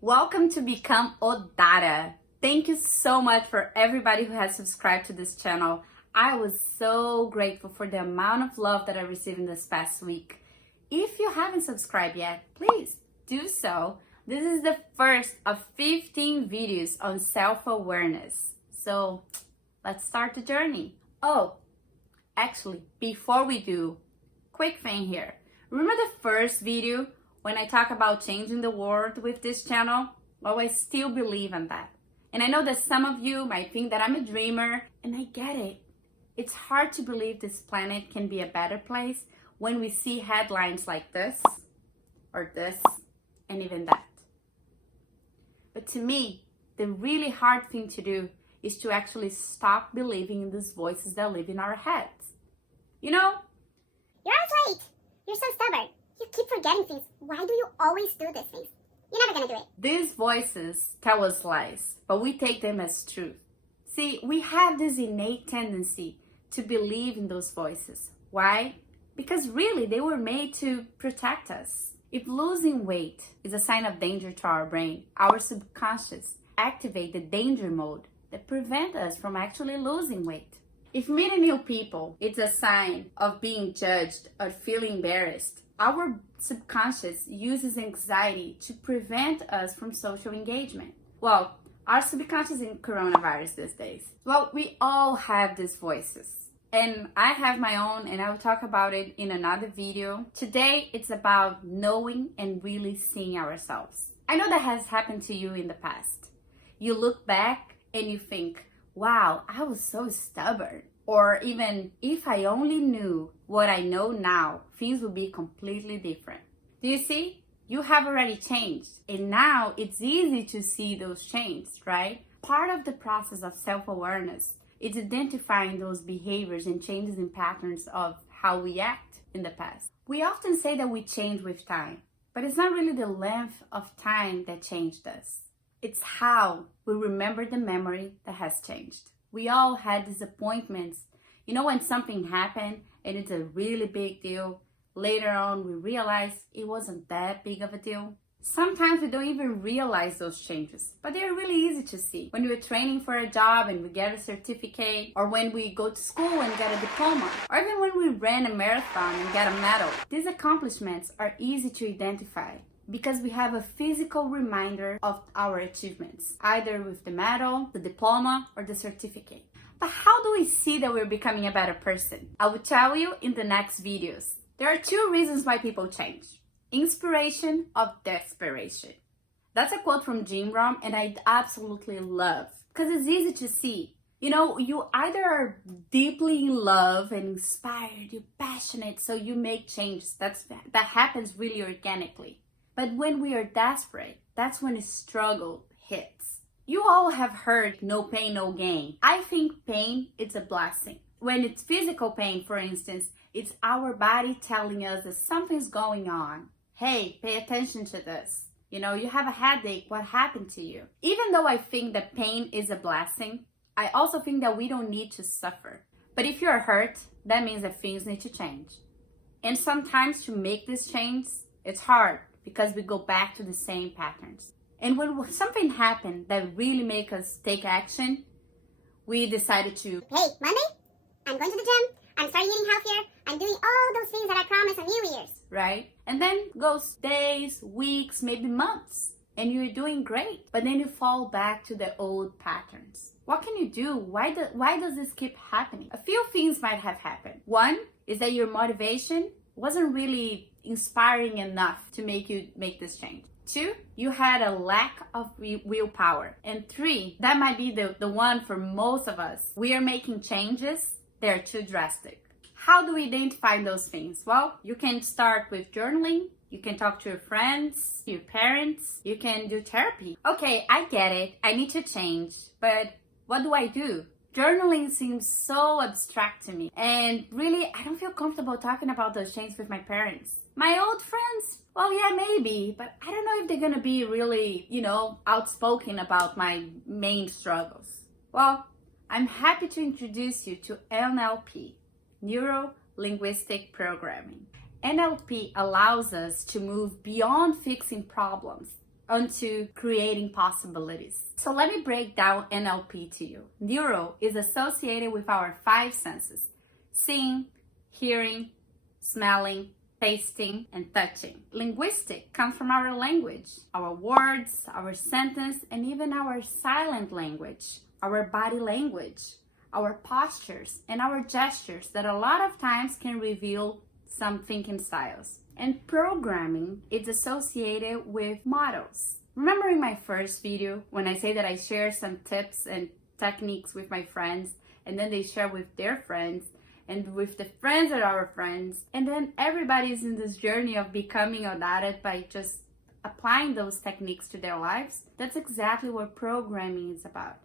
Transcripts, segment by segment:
Welcome to Become Odara. Thank you so much for everybody who has subscribed to this channel. I was so grateful for the amount of love that I received in this past week. If you haven't subscribed yet, please do so. This is the first of 15 videos on self-awareness. So let's start the journey. Oh, actually, before we do, quick thing here. Remember the first video when I talk about changing the world with this channel? Well, I still believe in that. And I know that some of you might think that I'm a dreamer, and I get it. It's hard to believe this planet can be a better place when we see headlines like this, or this, and even that. But to me, the really hard thing to do is to actually stop believing in these voices that live in our heads. You know? You're always late. You're so stubborn. You keep forgetting things. Why do you always do these things? You're never gonna do it. These voices tell us lies, but we take them as truth. See, we have this innate tendency to believe in those voices. Why? Because really, they were made to protect us. If losing weight is a sign of danger to our brain, our subconscious activate the danger mode that prevent us from actually losing weight. If meeting new people is a sign of being judged or feeling embarrassed, our subconscious uses anxiety to prevent us from social engagement. Well, our subconscious in coronavirus these days. Well, we all have these voices. And I have my own, and I will talk about it in another video. Today, it's about knowing and really seeing ourselves. I know that has happened to you in the past. You look back and you think, wow, I was so stubborn. Or even, if I only knew what I know now, things would be completely different. Do you see? You have already changed. And now it's easy to see those changes, right? Part of the process of self-awareness is identifying those behaviors and changes in patterns of how we act in the past. We often say that we change with time, but it's not really the length of time that changed us. It's how we remember the memory that has changed. We all had disappointments. You know, when something happened and it's a really big deal, later on we realize it wasn't that big of a deal. Sometimes we don't even realize those changes, but they're really easy to see. When we're training for a job and we get a certificate, or when we go to school and get a diploma, or even when we ran a marathon and get a medal. These accomplishments are easy to identify because we have a physical reminder of our achievements, either with the medal, the diploma, or the certificate. But how do we see that we're becoming a better person? I will tell you in the next videos. There are two reasons why people change. Inspiration or desperation. That's a quote from Jim Rohn, and I absolutely love, because it's easy to see. You know, you either are deeply in love and inspired, you're passionate, so you make changes. That happens really organically. But when we are desperate, that's when a struggle hits. You all have heard no pain, no gain. I think pain is a blessing. When it's physical pain, for instance, it's our body telling us that something's going on. Hey, pay attention to this. You know, you have a headache, what happened to you? Even though I think that pain is a blessing, I also think that we don't need to suffer. But if you're hurt, that means that things need to change. And sometimes to make this change, it's hard, because we go back to the same patterns. And when something happened that really make us take action, we decided to, Hey, Monday, I'm going to the gym, I'm starting eating healthier, I'm doing all those things that I promised on New Year's. right? And then goes days, weeks, maybe months, and you're doing great. But then you fall back to the old patterns. What can you do? Why does this keep happening? A few things might have happened. One is that your motivation wasn't really inspiring enough to make you make this change. Two, you had a lack of willpower. And three, that might be the one for most of us. We are making changes, they're too drastic. How do we identify those things? Well, you can start with journaling. You can talk to your friends, your parents. You can do therapy. Okay, I get it. I need to change. But what do I do? Journaling seems so abstract to me. And really, I don't feel comfortable talking about those changes with my parents. My old friends? Well, yeah, maybe. But I don't know if they're gonna be really, outspoken about my main struggles. Well, I'm happy to introduce you to NLP. Neuro-Linguistic Programming. NLP allows us to move beyond fixing problems onto creating possibilities. So let me break down NLP to you. Neuro is associated with our 5 senses: seeing, hearing, smelling, tasting, and touching. Linguistic comes from our language, our words, our sentence, and even our silent language, our body language, our postures, and our gestures that a lot of times can reveal some thinking styles. And programming is associated with models. Remember in my first video when I say that I share some tips and techniques with my friends, and then they share with their friends, and with the friends of our friends, and then everybody's in this journey of becoming Odara by just applying those techniques to their lives? That's exactly what programming is about.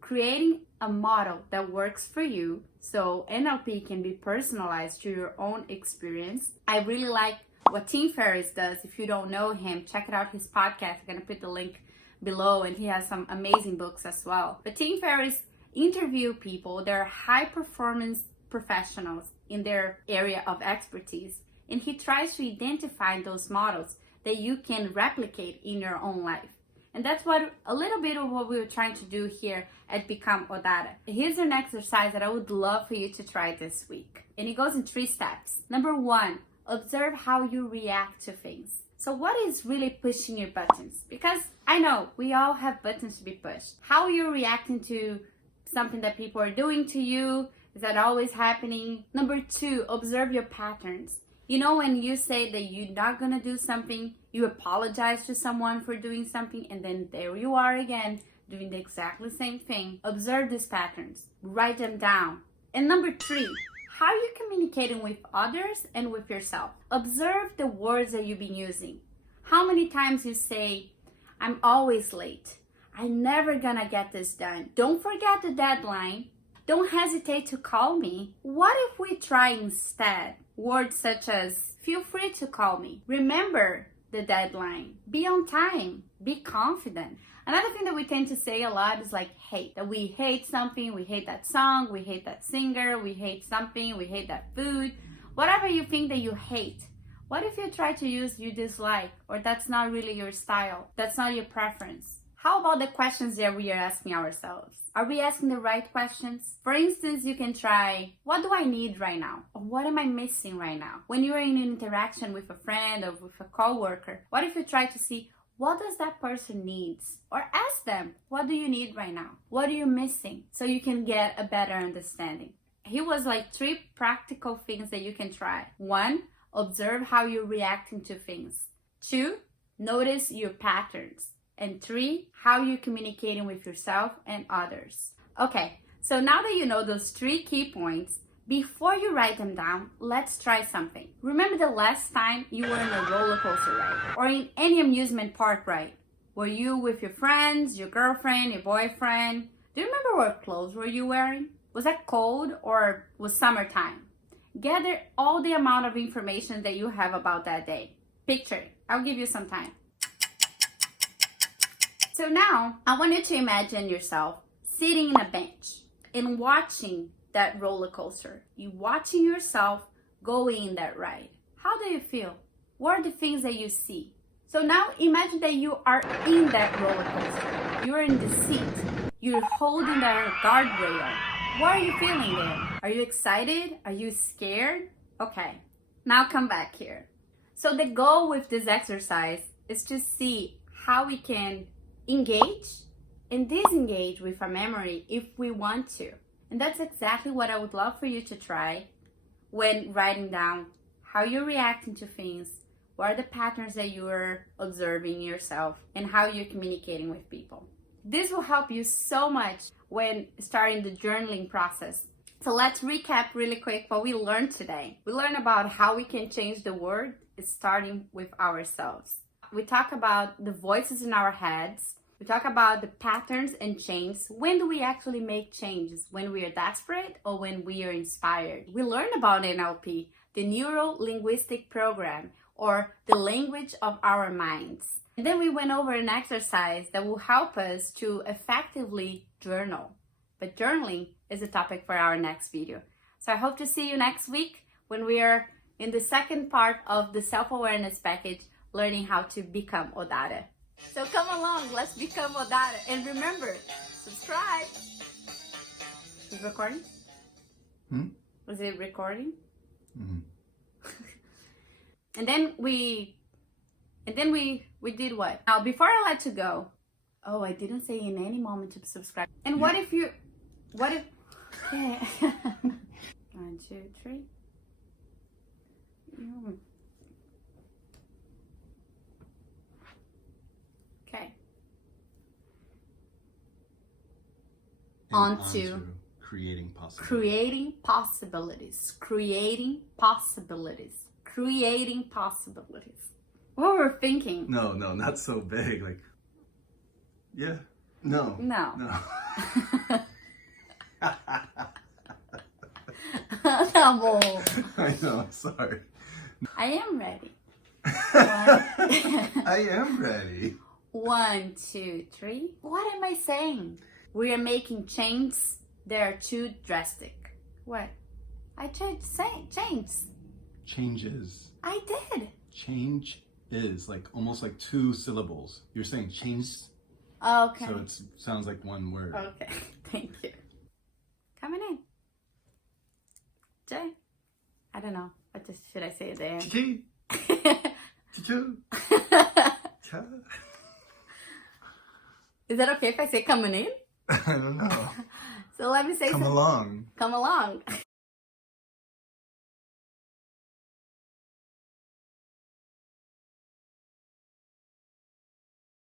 Creating a model that works for you so NLP can be personalized to your own experience. I really like what Ferriss does. If you don't know him, check out his podcast. I'm gonna put the link below, and he has some amazing books as well. But Ferriss interview people, they're high performance professionals in their area of expertise, and he tries to identify those models that you can replicate in your own life. And that's what a little bit of what we were trying to do here at Become Odara. Here's an exercise that I would love for you to try this week, and it goes in 3 steps. Number 1, observe how you react to things. So what is really pushing your buttons? Because I know we all have buttons to be pushed. How are you reacting to something that people are doing to you? Is that always happening? Number 2, observe your patterns. You know, when you say that you're not gonna do something, you apologize to someone for doing something, and then there you are again, doing the exactly same thing. Observe these patterns, write them down. And number 3, how are you communicating with others and with yourself? Observe the words that you've been using. How many times you say, I'm always late. I'm never gonna get this done. Don't forget the deadline. Don't hesitate to call me. What if we try instead words such as, feel free to call me. Remember the deadline. Be on time. Be confident. Another thing that we tend to say a lot is like hate. That we hate something, we hate that song, we hate that singer, we hate something, we hate that food. Whatever you think that you hate. What if you try to use you dislike, or that's not really your style? That's not your preference. How about the questions that we are asking ourselves? Are we asking the right questions? For instance, you can try, what do I need right now? Or what am I missing right now? When you are in an interaction with a friend or with a coworker, what if you try to see, what does that person needs? Or ask them, what do you need right now? What are you missing? So you can get a better understanding. Here was like 3 practical things that you can try. 1, observe how you're reacting to things. 2, notice your patterns. And 3, how you're communicating with yourself and others. Okay, so now that you know those 3 key points, before you write them down, let's try something. Remember the last time you were in a roller coaster ride or in any amusement park ride? Were you with your friends, your girlfriend, your boyfriend? Do you remember what clothes were you wearing? Was that cold or was summertime? Gather all the amount of information that you have about that day. Picture it. I'll give you some time. So now, I want you to imagine yourself sitting in a bench and watching that roller coaster. You're watching yourself going in that ride. How do you feel? What are the things that you see? So now imagine that you are in that roller coaster. You're in the seat. You're holding that guardrail. What are you feeling there? Are you excited? Are you scared? Okay, now come back here. So the goal with this exercise is to see how we can engage and disengage with a memory if we want to. And that's exactly what I would love for you to try when writing down how you're reacting to things, what are the patterns that you are observing yourself, and how you're communicating with people. This will help you so much when starting the journaling process. So let's recap really quick what we learned today. We learned about how we can change the world, starting with ourselves. We talk about the voices in our heads. We talk about the patterns and changes. When do we actually make changes? When we are desperate or when we are inspired? We learned about NLP, the Neuro-Linguistic Programming, or the language of our minds. And then we went over an exercise that will help us to effectively journal. But journaling is a topic for our next video. So I hope to see you next week when we are in the second part of the self-awareness package, learning how to become Odara. So come along, let's become Odara. And remember, subscribe. Is it recording? Was it recording? And then we did what? Now, before I let you go, oh, I didn't say in any moment to subscribe. And what if okay. 1, 2, 3. Okay. On to creating possibilities. Creating possibilities. Creating possibilities. Creating possibilities. What were we thinking? No, not so big. Like, yeah. No. Amor. I know, sorry. I am ready. I am ready. 1, 2, 3. What am I saying? We are making changes that are too drastic. What? I tried to say changes. Changes. I did. Change is like almost like 2 syllables. You're saying change. Okay. So it sounds like one word. Okay. Thank you. Coming in. Jay. I don't know. What should I say there? Kiki. Chichu. Cha. Is that okay if I say coming in? I don't know. So let me say Come along. Come along.